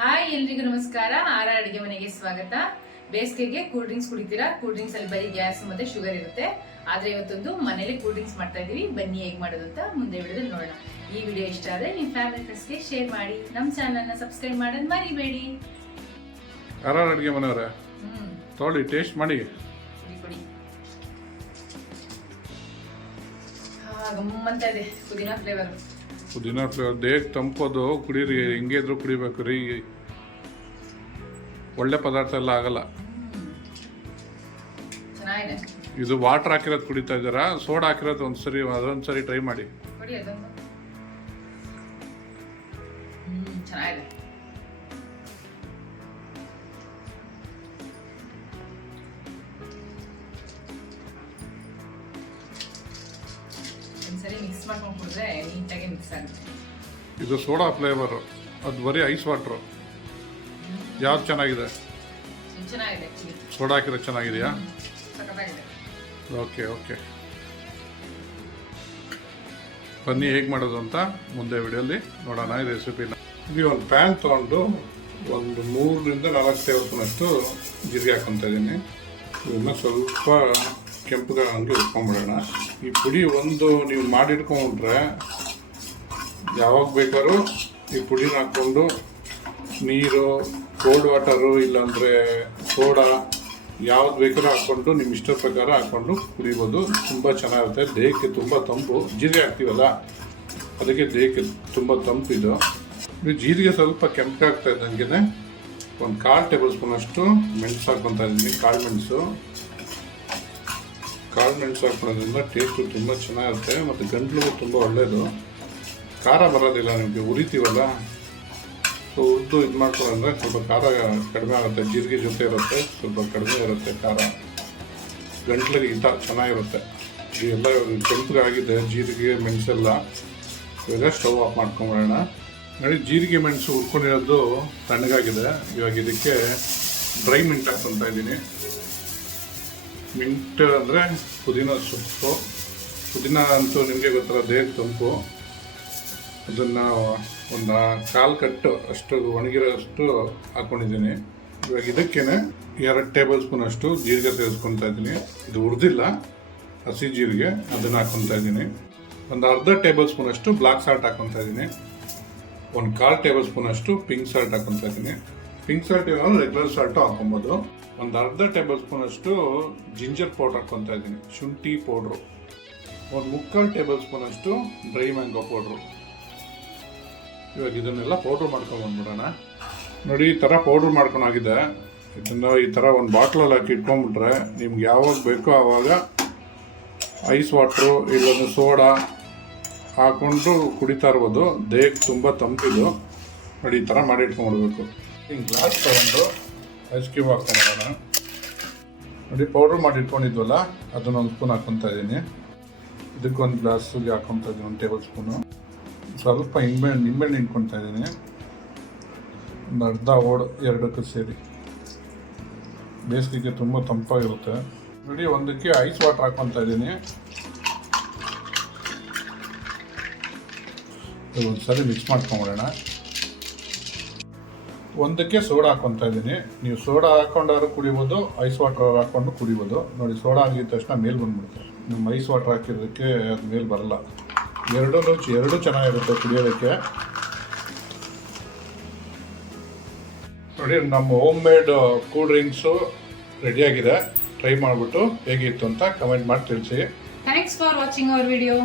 Hi ಎಲ್ರಿಗೂ ನಮಸ್ಕಾರ. ಆರ ಅಡಿಗೆ ಮನೆಗೆ ಸ್ವಾಗತ. ಬೇಸಿಗೆಗೆ ಕೂಲ್ ಡ್ರಿಂಕ್ಸ್ ಕುಡಿತೀರಾ? ಕೂಲ್ ಡ್ರಿಂಕ್ಸ್ ಅಲ್ಲಿ ಬರೀ ಗ್ಯಾಸ್ ಮತ್ತೆ ಶುಗರ್ ಇರುತ್ತೆ. ಆದ್ರೆ ಇವತ್ತೊಂದು ಮನೇಲಿ ಕೂಲ್ ಡ್ರಿಂಕ್ಸ್ ಮಾಡ್ತಾ ಇದೀವಿ. ಬನ್ನಿ ಹೇಗ್ ಮಾಡೋದು ಅಂತ ಮುಂದೆ ವಿಡಿಯೋದಲ್ಲಿ ನೋಡೋಣ. ಈ ವಿಡಿಯೋ ಇಷ್ಟ ಆದ್ರೆ ನಿಮ್ಮ ಫ್ಯಾಮಿಲಿ ಫ್ರೆಂಡ್ಸ್ಗೆ ಶೇರ್ ಮಾಡಿ, ನಮ್ಮ ಚಾನಲ್ ನ ಸಬ್ಸ್ಕ್ರೈಬ್ ಮಾಡೋದು ಮರಿಬೇಡಿ. ಆರ ಅಡಿಗೆ ಮನೆಯವರೇ ತೊಗೊಳ್ಳಿ, ಟೇಸ್ಟ್ ಮಾಡಿ. ಕುಡಿ. ಗಮ್ಮಂತ ಇದೆ ಪುದೀನಾ ಫ್ಲೇವರ್. ಪುದೀನಾ ಫ್ಲೇವರ್ ದೇಹಕ್ಕೆ ತಂಪೋದು, ಕುಡೀರಿ. ಹೆಂಗೆ ಇದ್ರು ಕುಡಿಬೇಕು ರೀ. ಒಳ್ಳೆ ಪದಾರ್ಥ ಎಲ್ಲ ಆಗಲ್ಲ. ಚೆನ್ನಾಗಿದೆ. ಇದು ವಾಟರ್ ಹಾಕಿರೋದು ಕುಡಿತಾ ಇದ್ದೀರಾ? ಸೋಡಾ ಹಾಕಿರೋದು ಅದೊಂದ್ಸರಿ ಟ್ರೈ ಮಾಡಿ. ಚೆನ್ನಾಗಿದೆ. ಒಂದ್ಸರಿ ಮಿಕ್ಸ್ ಮಾಡ್ಕೊಂಡು ಕುಡಿದ್ರೆ ನೀಟಾಗಿ ಮಿಕ್ಸ್ ಆಗುತ್ತೆ. ಇದು ಸೋಡಾ ಫ್ಲೇವರ್, ಅದು ಬರೀ ಐಸ್ ವಾಟ್ರು. ಯಾವ್ದು ಚೆನ್ನಾಗಿದೆ? ಚೆನ್ನಾಗಿದೆ. ಸೋಡಾ ಹಾಕಿರೋದು ಚೆನ್ನಾಗಿದೆಯಾ? ಸಖತ್ತಾಗಿದೆ. ಓಕೆ ಓಕೆ, ಬನ್ನಿ ಹೇಗೆ ಮಾಡೋದು ಅಂತ ಮುಂದೆ ವಿಡಿಯೋಲಿ ನೋಡೋಣ ಈ ರೆಸಿಪಿನ. ಇಲ್ಲಿ ಒಂದು ಪ್ಯಾನ್ ತೊಗೊಂಡು ಒಂದು 3ರಿಂದ 4 ಟೇಬಲ್ ಸ್ಪೂನಷ್ಟು ಜೀರಿಗೆ ಹಾಕ್ಕೊತಾ ಇದ್ದೀನಿ. ಇವನ್ನ ಸ್ವಲ್ಪ ಕೆಂಪುಗೆ ಹಂಗೆ ಇಟ್ಕೊಂಡ್ಬಿಡೋಣ. ಈ ಪುಡಿ ಒಂದು ನೀವು ಮಾಡಿಟ್ಕೊಂಡ್ರೆ ಯಾವಾಗ ಬೇಕಾದ್ರೂ ಈ ಪುಡಿನ ಹಾಕ್ಕೊಂಡು ನೀರು, ಕೋಲ್ಡ್ ವಾಟರು, ಇಲ್ಲಾಂದರೆ ಸೋಡಾ ಯಾವ್ದು ಬೇಕಾದ್ರೂ ಹಾಕ್ಕೊಂಡು ನಿಮ್ಮ ಇಷ್ಟ ಪ್ರಕಾರ ಹಾಕ್ಕೊಂಡು ಕುಡಿಬೋದು. ತುಂಬ ಚೆನ್ನಾಗಿರುತ್ತೆ. ದೇಹಕ್ಕೆ ತುಂಬ ತಂಪು. ಜೀರಿಗೆ ಹಾಕ್ತೀವಲ್ಲ, ಅದಕ್ಕೆ ದೇಹಕ್ಕೆ ತುಂಬ ತಂಪಿದು. ಜೀರಿಗೆ ಸ್ವಲ್ಪ ಕೆಂಪಾಗ್ತಾ ಇದ್ದಂಗೆ ಒಂದು 1/4 ಟೇಬಲ್ ಸ್ಪೂನಷ್ಟು ಮೆಣಸು ಹಾಕ್ಕೊತಾ ಇದ್ದೀನಿ. ಕಾಳು ಮೆಣಸು ಹಾಕೋದ್ರಿಂದ ಟೇಸ್ಟು ತುಂಬ ಚೆನ್ನಾಗಿರುತ್ತೆ ಮತ್ತು ಗಂಟ್ಲಿಗೂ ತುಂಬ ಒಳ್ಳೆಯದು. ಖಾರ ಬರೋದಿಲ್ಲ ನಿಮಗೆ. ಉರಿತೀವಲ್ಲ, ಸೊ ಉದ್ದು ಇದು ಮಾಡ್ಕೊಂಡ್ರೆ ಸ್ವಲ್ಪ ಖಾರ ಕಡಿಮೆ ಆಗುತ್ತೆ. ಜೀರಿಗೆ ಜೊತೆ ಇರುತ್ತೆ, ಸ್ವಲ್ಪ ಕಡಿಮೆ ಇರುತ್ತೆ ಖಾರ. ಗಂಟ್ಲಿಗೆ ಹಿತ ಚೆನ್ನಾಗಿರುತ್ತೆ. ಎಲ್ಲ ಕೆಂಪಗಾಗಿದೆ ಜೀರಿಗೆ ಮೆಣಸೆಲ್ಲ. ಇವಾಗ ಸ್ಟವ್ ಆಫ್ ಮಾಡ್ಕೊಂಬಿಡೋಣ. ನೋಡಿ, ಜೀರಿಗೆ ಮೆಣಸು ಹುರ್ಕೊಂಡಿರೋದು ತಣ್ಣಗಾಗಿದೆ. ಇವಾಗ ಇದಕ್ಕೆ ಡ್ರೈ ಮಿಂಟ್ ಹಾಕ್ಕೊತಾ ಇದ್ದೀನಿ. ಮಿಂಟ್ ಅಂದರೆ ಪುದೀನ ಸೊಪ್ಪು. ಪುದೀನ ಅಂತೂ ನಿಮಗೆ ಗೊತ್ತಲ್ಲ, ದೇಹಕ್ಕೆ ತಂಪು. ಅದನ್ನು ಒಂದು 1/4 ಕಟ್ಟು ಅಷ್ಟು ಒಣಗಿರೋಷ್ಟು ಹಾಕ್ಕೊಂಡಿದ್ದೀನಿ. ಇವಾಗ ಇದಕ್ಕೇ 2 ಟೇಬಲ್ ಸ್ಪೂನ್ ಅಷ್ಟು ಜೀರಿಗೆ ಸೇರಿಸ್ಕೊತಾ ಇದ್ದೀನಿ. ಇದು ಹುರಿದಿಲ್ಲ, ಹಸಿ ಜೀರಿಗೆ, ಅದನ್ನು ಹಾಕ್ಕೊತಾ ಇದ್ದೀನಿ. ಒಂದು ಅರ್ಧ ಟೇಬಲ್ ಸ್ಪೂನ್ ಅಷ್ಟು ಬ್ಲಾಕ್ ಸಾಲ್ಟ್ ಹಾಕ್ಕೊತಾ ಇದ್ದೀನಿ. ಒಂದು 1/4 ಟೇಬಲ್ ಸ್ಪೂನ್ ಅಷ್ಟು ಪಿಂಕ್ ಸಾಲ್ಟ್ ಹಾಕ್ಕೊತಾ ಇದ್ದೀನಿ. ಪಿಂಕ್ ಸಾಲ್ಟ್ ಇರೋದು ರೆಗ್ಯುಲರ್ ಸಾಲ್ಟು ಹಾಕೊಬೋದು. ಒಂದು ಅರ್ಧ ಟೇಬಲ್ ಸ್ಪೂನ್ ಅಷ್ಟು ಜಿಂಜರ್ ಪೌಡ್ರ್ ಹಾಕ್ಕೊತಾ ಇದ್ದೀನಿ, ಶುಂಠಿ ಪೌಡ್ರು. ಒಂದು 3/4 ಟೇಬಲ್ ಸ್ಪೂನ್ ಅಷ್ಟು ಡ್ರೈ ಮ್ಯಾಂಗೋ ಪೌಡ್ರು. ಇವಾಗ ಇದನ್ನೆಲ್ಲ ಪೌಡ್ರ್ ಮಾಡ್ಕೊಂಡ್ಬಂದ್ಬಿಡೋಣ. ನೋಡಿ, ಈ ಥರ ಪೌಡ್ರ್ ಮಾಡ್ಕೊಂಡಾಗಿದೆ. ಇದನ್ನು ಈ ಥರ ಒಂದು ಬಾಟ್ಲಲ್ಲಿ ಹಾಕಿ ಇಟ್ಕೊಂಡ್ಬಿಟ್ರೆ ನಿಮ್ಗೆ ಯಾವಾಗ ಬೇಕೋ ಆವಾಗ ಐಸ್ ವಾಟ್ರು ಇಲ್ಲೊಂದು ಸೋಡಾ ಹಾಕ್ಕೊಂಡು ಕುಡಿತಾ ಇರ್ಬೋದು. ದೇಹಕ್ಕೆ ತುಂಬ ತಂಪಿದು. ನೋಡಿ, ಈ ಥರ ಮಾಡಿ ಇಟ್ಕೊಂಡ್ಬಿಡ್ಬೇಕು. ಹಿಂಗೆ ಗ್ಲಾಸ್ ತೊಗೊಂಡು ಐಸ್ ಕ್ಯೂಬ್ ಹಾಕ್ಕೊಂಡ್ಬಿಡೋಣ. ನೋಡಿ, ಪೌಡ್ರ್ ಮಾಡಿ ಇಟ್ಕೊಂಡಿದ್ವಲ್ಲ, ಅದನ್ನೊಂದು ಸ್ಪೂನ್ ಹಾಕ್ಕೊತಾ ಇದ್ದೀನಿ. ಇದಕ್ಕೊಂದು ಗ್ಲಾಸಿಗೆ ಹಾಕ್ಕೊತಾ ಇದ್ದೀನಿ, 1 ಟೇಬಲ್ ಸ್ಪೂನು. ಸ್ವಲ್ಪ ನಿಂಬೆಹಣ್ಣು ಹಿಂಡ್ಕೊತಾ ಇದ್ದೀನಿ, ಒಂದು ಅರ್ಧ ಓಡು 2ಕ್ಕೂ ಸೇರಿ. ಬೇಸಿಗೆಗೆ ತುಂಬ ತಂಪಾಗಿರುತ್ತೆ. ನೋಡಿ, ಒಂದಕ್ಕೆ ಐಸ್ ವಾಟರ್ ಹಾಕ್ಕೊತಾ ಇದ್ದೀನಿ. ಒಂದು ಸರಿ ಮಿಕ್ಸ್ ಮಾಡ್ಕೊಂಬಿಡೋಣ. ಒಂದಕ್ಕೆ ಸೋಡಾ ಹಾಕ್ಕೊತಾ ಇದ್ದೀನಿ. ನೀವು ಸೋಡಾ ಹಾಕ್ಕೊಂಡಾದ್ರೂ ಕುಡಿಬೋದು, ಐಸ್ ವಾಟರ್ ಹಾಕ್ಕೊಂಡು ಕುಡಿಬೋದು. ನೋಡಿ, ಸೋಡಾ ಆಗಿದ ತಕ್ಷಣ ಮೇಲೆ ಬಂದ್ಬಿಡುತ್ತೆ. ನಿಮ್ಮ ಐಸ್ ವಾಟರ್ ಹಾಕಿರೋದಕ್ಕೆ ಅದು ಮೇಲೆ ಬರಲ್ಲ. ಎರಡು ಚೆನ್ನಾಗಿರುತ್ತೆ ಕುಡಿಯೋದಕ್ಕೆ. ನೋಡಿ, ನಮ್ಮ ಹೋಮ್ ಮೇಡ್ ಕೂಲ್ ಡ್ರಿಂಕ್ಸು ರೆಡಿಯಾಗಿದೆ. ಟ್ರೈ ಮಾಡಿಬಿಟ್ಟು ಹೇಗಿತ್ತು ಅಂತ ಕಮೆಂಟ್ ಮಾಡಿ ತಿಳಿಸಿ. Thanks for watching our video.